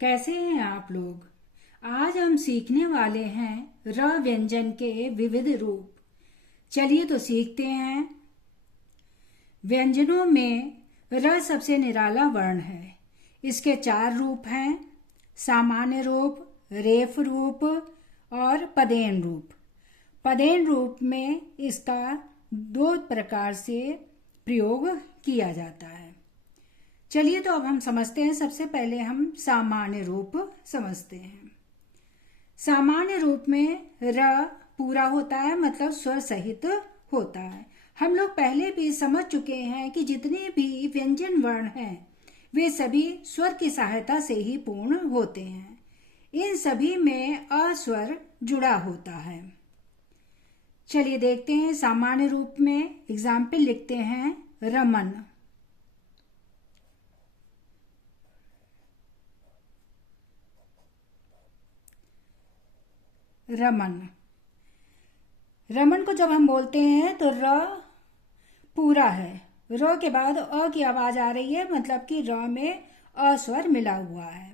कैसे हैं आप लोग। आज हम सीखने वाले हैं र व्यंजन के विविध रूप। चलिए तो सीखते हैं। व्यंजनों में र सबसे निराला वर्ण है। इसके 4 रूप हैं: सामान्य रूप, रेफ रूप और पदेन रूप। पदेन रूप में इसका 2 प्रकार से प्रयोग किया जाता है। चलिए तो अब हम समझते हैं। सबसे पहले हम सामान्य रूप समझते हैं। सामान्य रूप में र पूरा होता है, मतलब स्वर सहित होता है। हम लोग पहले भी समझ चुके हैं कि जितने भी व्यंजन वर्ण हैं वे सभी स्वर की सहायता से ही पूर्ण होते हैं। इन सभी में अ स्वर जुड़ा होता है। चलिए देखते हैं। सामान्य रूप में एग्जाम्पल लिखते हैं: रमन, रमन। रमन को जब हम बोलते हैं तो र पूरा है। र के बाद अ की आवाज आ रही है, मतलब कि र में अ स्वर मिला हुआ है।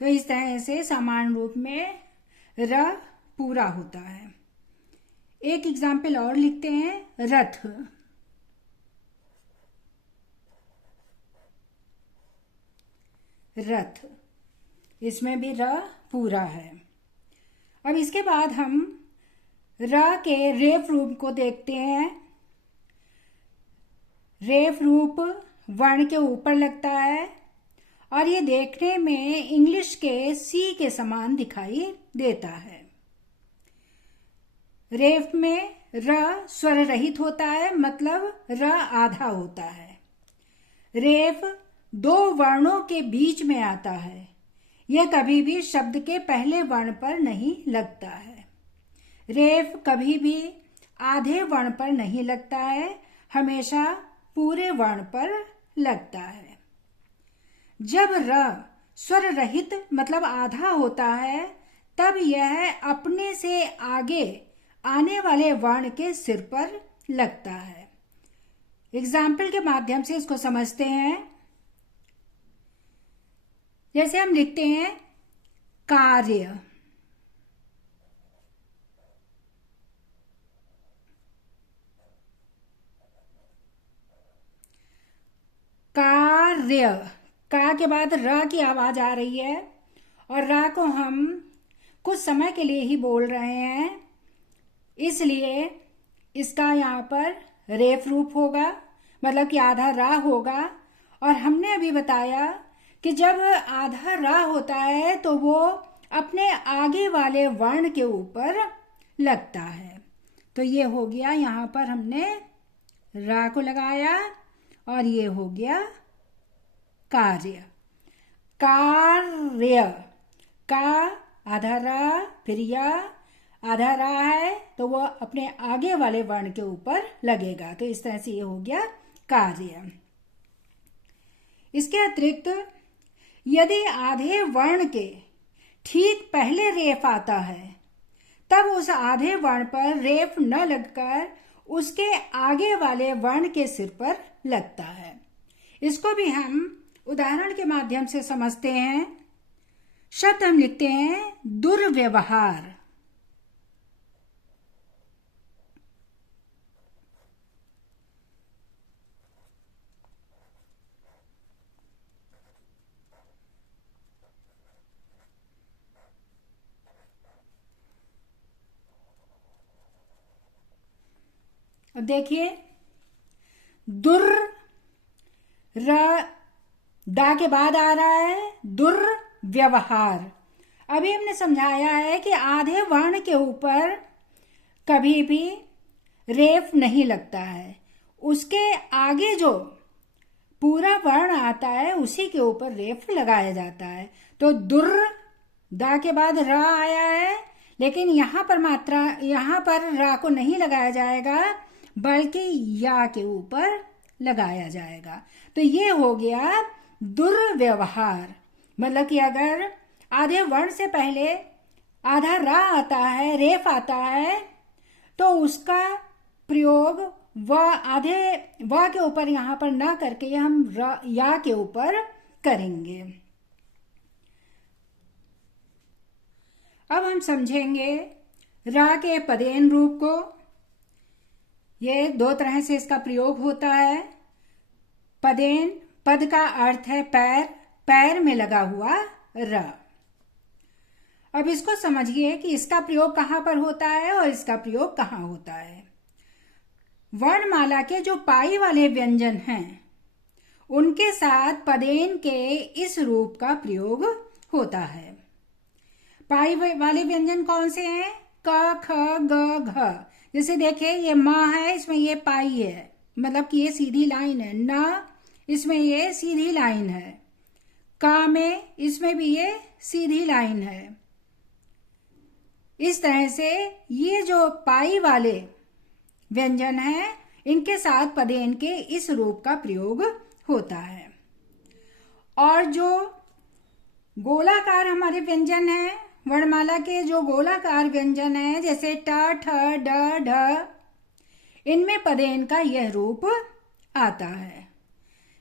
तो इस तरह से सामान्य रूप में र पूरा होता है। एक एग्जाम्पल और लिखते हैं: रथ, रथ। इसमें भी र पूरा है। अब इसके बाद हम र के रेफ रूप को देखते हैं। रेफ रूप वर्ण के ऊपर लगता है और ये देखने में इंग्लिश के सी के समान दिखाई देता है। रेफ में र स्वर रहित होता है, मतलब र आधा होता है। रेफ 2 वर्णों के बीच में आता है। यह कभी भी शब्द के पहले वर्ण पर नहीं लगता है। रेफ कभी भी आधे वर्ण पर नहीं लगता है, हमेशा पूरे वर्ण पर लगता है। जब र स्वर रहित मतलब आधा होता है, तब यह अपने से आगे आने वाले वर्ण के सिर पर लगता है। एग्जाम्पल के माध्यम से इसको समझते हैं। जैसे हम लिखते हैं कार्य, कार्य। का के बाद र की आवाज आ रही है और र को हम कुछ समय के लिए ही बोल रहे हैं, इसलिए इसका यहाँ पर रेफ रूप होगा, मतलब कि आधा रा होगा। और हमने अभी बताया कि जब आधा रा होता है तो वो अपने आगे वाले वर्ण के ऊपर लगता है। तो ये हो गया, यहाँ पर हमने रा को लगाया और ये हो गया कार्य। कार्य का आधा रा, फिर या आधा रा है तो वो अपने आगे वाले वर्ण के ऊपर लगेगा। तो इस तरह से ये हो गया कार्य। इसके अतिरिक्त यदि आधे वर्ण के ठीक पहले रेफ आता है, तब उस आधे वर्ण पर रेफ न लगकर उसके आगे वाले वर्ण के सिर पर लगता है। इसको भी हम उदाहरण के माध्यम से समझते हैं। शब्द हम लिखते हैं दुर्व्यवहार, अब देखिए दुर, र डा के बाद आ रहा है दुर्व्यवहार। अभी हमने समझाया है कि आधे वर्ण के ऊपर कभी भी रेफ नहीं लगता है, उसके आगे जो पूरा वर्ण आता है उसी के ऊपर रेफ लगाया जाता है। तो दुर, दा के बाद र आया है, लेकिन यहाँ पर रा को नहीं लगाया जाएगा, बल्कि या के ऊपर लगाया जाएगा। तो ये हो गया दुर्व्यवहार। मतलब कि अगर आधे वर्ण से पहले आधा रा आता है, रेफ आता है, तो उसका प्रयोग आधे व के ऊपर यहाँ पर ना करके हम या के ऊपर करेंगे। अब हम समझेंगे रा के पदेन रूप को। ये दो तरह से इसका प्रयोग होता है। पदेन, पद का अर्थ है पैर, पैर में लगा हुआ र। अब इसको समझिए कि इसका प्रयोग कहाँ पर होता है और इसका प्रयोग कहाँ होता है। वर्णमाला के जो पाई वाले व्यंजन हैं उनके साथ पदेन के इस रूप का प्रयोग होता है। पाई वाले व्यंजन कौन से हैं? क, ख, ग, घ। जैसे देखिए ये म है, इसमें ये पाई है, मतलब कि ये सीधी लाइन है। न, इसमें ये सीधी लाइन है। का में, इसमें भी ये सीधी लाइन है। इस तरह से ये जो पाई वाले व्यंजन है इनके साथ पदेन के इस रूप का प्रयोग होता है। और जो गोलाकार हमारे व्यंजन है, वर्णमाला के जो गोलाकार व्यंजन है जैसे ट, ठ, ड, ढ, इनमें पदेन का यह रूप आता है।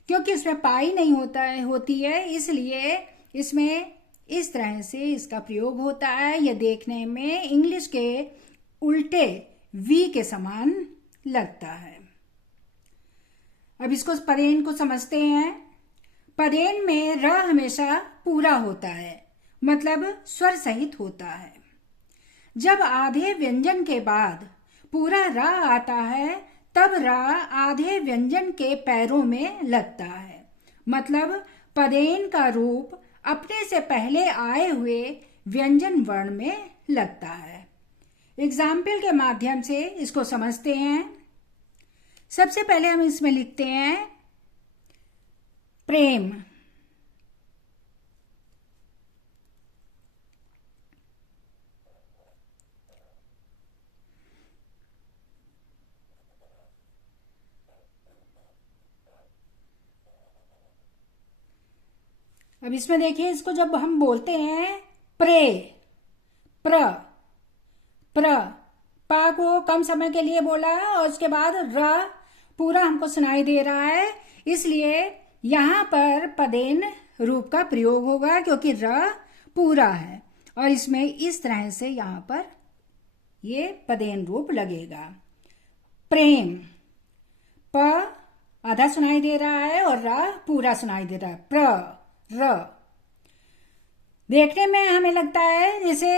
क्योंकि इसमें पाई नहीं होती है, इसलिए इसमें इस तरह से इसका प्रयोग होता है। यह देखने में इंग्लिश के उल्टे वी के समान लगता है। अब इसको पदेन को समझते हैं। पदेन में र हमेशा पूरा होता है, मतलब स्वर सहित होता है। जब आधे व्यंजन के बाद पूरा र आता है तब र आधे व्यंजन के पैरों में लगता है, मतलब पदेन का रूप अपने से पहले आए हुए व्यंजन वर्ण में लगता है। एग्जाम्पल के माध्यम से इसको समझते हैं। सबसे पहले हम इसमें लिखते हैं प्रेम। अब इसमें देखिए, इसको जब हम बोलते हैं प्रे, प्र, प्र, पा को कम समय के लिए बोला है और उसके बाद र पूरा हमको सुनाई दे रहा है, इसलिए यहां पर पदेन रूप का प्रयोग होगा क्योंकि र पूरा है और इसमें इस तरह से यहां पर ये पदेन रूप लगेगा। प्रेम, प आधा सुनाई दे रहा है और र पूरा सुनाई दे रहा है। प्र, र। देखने में हमें लगता है जैसे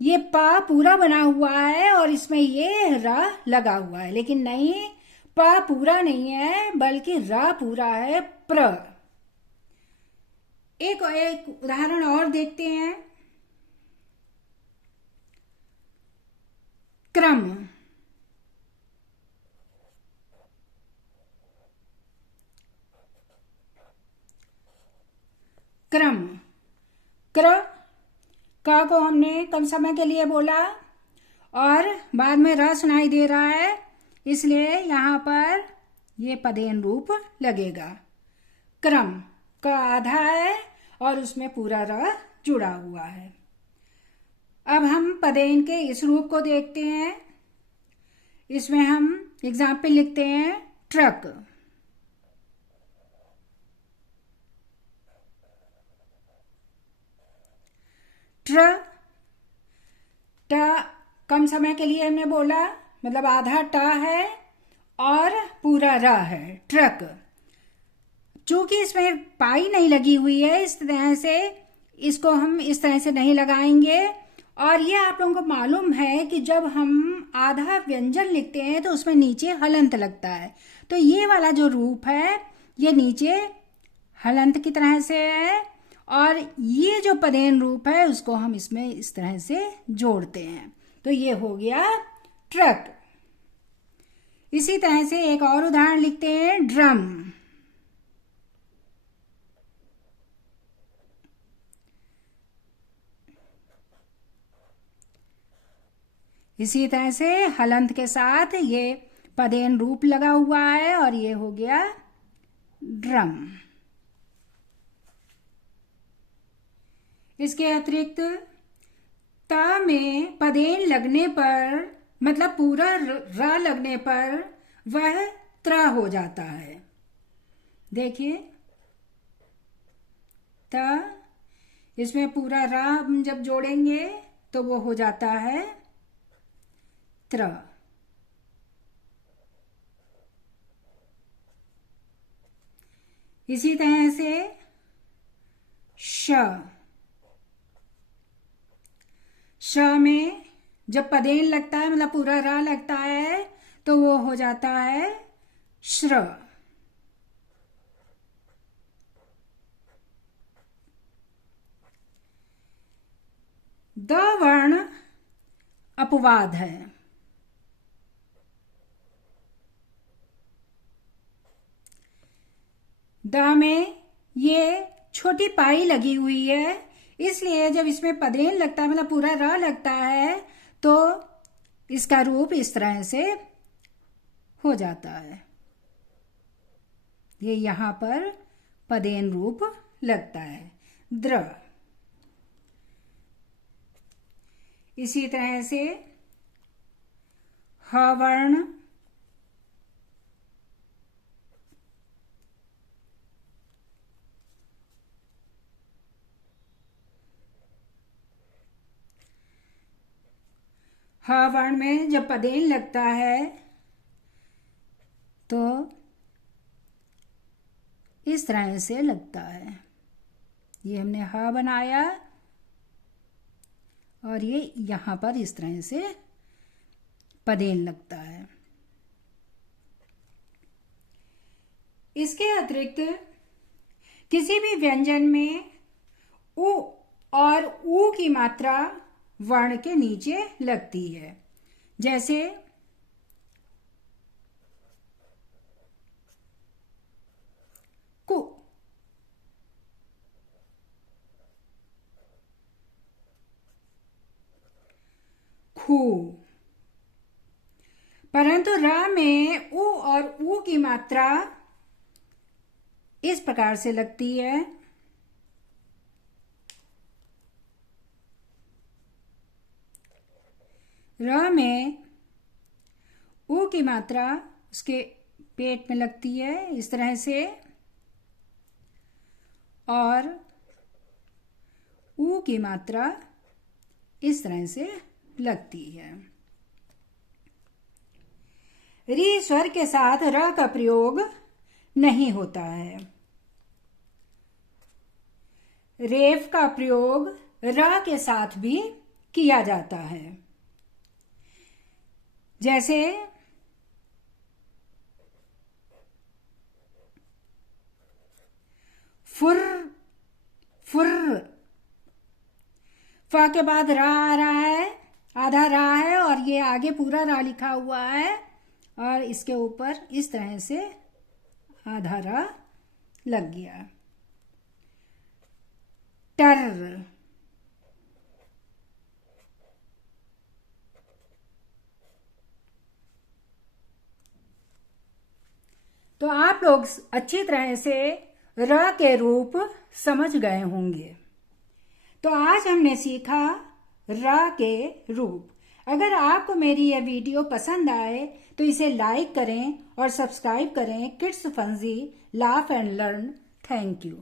ये पा पूरा बना हुआ है और इसमें ये र लगा हुआ है, लेकिन नहीं, पा पूरा नहीं है बल्कि र पूरा है। प्र। एक उदाहरण और देखते हैं। क्रम, क्रम, क्र, का को हमने कम समय के लिए बोला और बाद में र सुनाई दे रहा है, इसलिए यहां पर ये पदेन रूप लगेगा। क्रम का आधा है और उसमें पूरा र जुड़ा हुआ है। अब हम पदेन के इस रूप को देखते हैं। इसमें हम एग्जाम्पल लिखते हैं ट्रक, ट्र, ट कम समय के लिए हमने बोला, मतलब आधा ट है और पूरा र है, ट्रक। चूंकि इसमें पाई नहीं लगी हुई है, इस तरह से इसको हम इस तरह से नहीं लगाएंगे। और ये आप लोगों को मालूम है कि जब हम आधा व्यंजन लिखते हैं तो उसमें नीचे हलंत लगता है, तो ये वाला जो रूप है ये नीचे हलंत की तरह से है और ये जो पदेन रूप है उसको हम इसमें इस तरह से जोड़ते हैं, तो ये हो गया ट्रक। इसी तरह से एक और उदाहरण लिखते हैं ड्रम, इसी तरह से हलंत के साथ ये पदेन रूप लगा हुआ है और ये हो गया ड्रम। इसके अतिरिक्त ता में पदेन लगने पर, मतलब पूरा र लगने पर वह त्र हो जाता है। देखिए ता, इसमें पूरा र हम जब जोड़ेंगे तो वो हो जाता है त्र। इसी तरह से श, श में जब पदेन लगता है मतलब पूरा रा लगता है तो वो हो जाता है श्र। द वर्ण अपवाद है। द में ये छोटी पाई लगी हुई है, इसलिए जब इसमें पदेन लगता है मतलब पूरा र लगता है तो इसका रूप इस तरह से हो जाता है। ये यहां पर पदेन रूप लगता है द्र। इसी तरह से ह वर्ण, ह वर्ण में जब पदेन लगता है तो इस तरह से लगता है। ये हमने ह बनाया और ये यहां पर इस तरह से पदेन लगता है। इसके अतिरिक्त किसी भी व्यंजन में उ और ऊ की मात्रा वर्ण के नीचे लगती है, जैसे कु, खू। परंतु र में उ और ऊ की मात्रा इस प्रकार से लगती है। र में ऊ की मात्रा उसके पेट में लगती है इस तरह से, और ऊ की मात्रा इस तरह से लगती है। री स्वर के साथ र का प्रयोग नहीं होता है। रेफ का प्रयोग र के साथ भी किया जाता है, जैसे फुर, फुर। फ के बाद रा आ रहा है, आधा रा है और ये आगे पूरा रा लिखा हुआ है और इसके ऊपर इस तरह से आधा रा लग गया। टर। तो आप लोग अच्छी तरह से र के रूप समझ गए होंगे। तो आज हमने सीखा र के रूप। अगर आपको मेरी यह वीडियो पसंद आए तो इसे लाइक करें और सब्सक्राइब करें kids fungi laugh and learn. Thank you.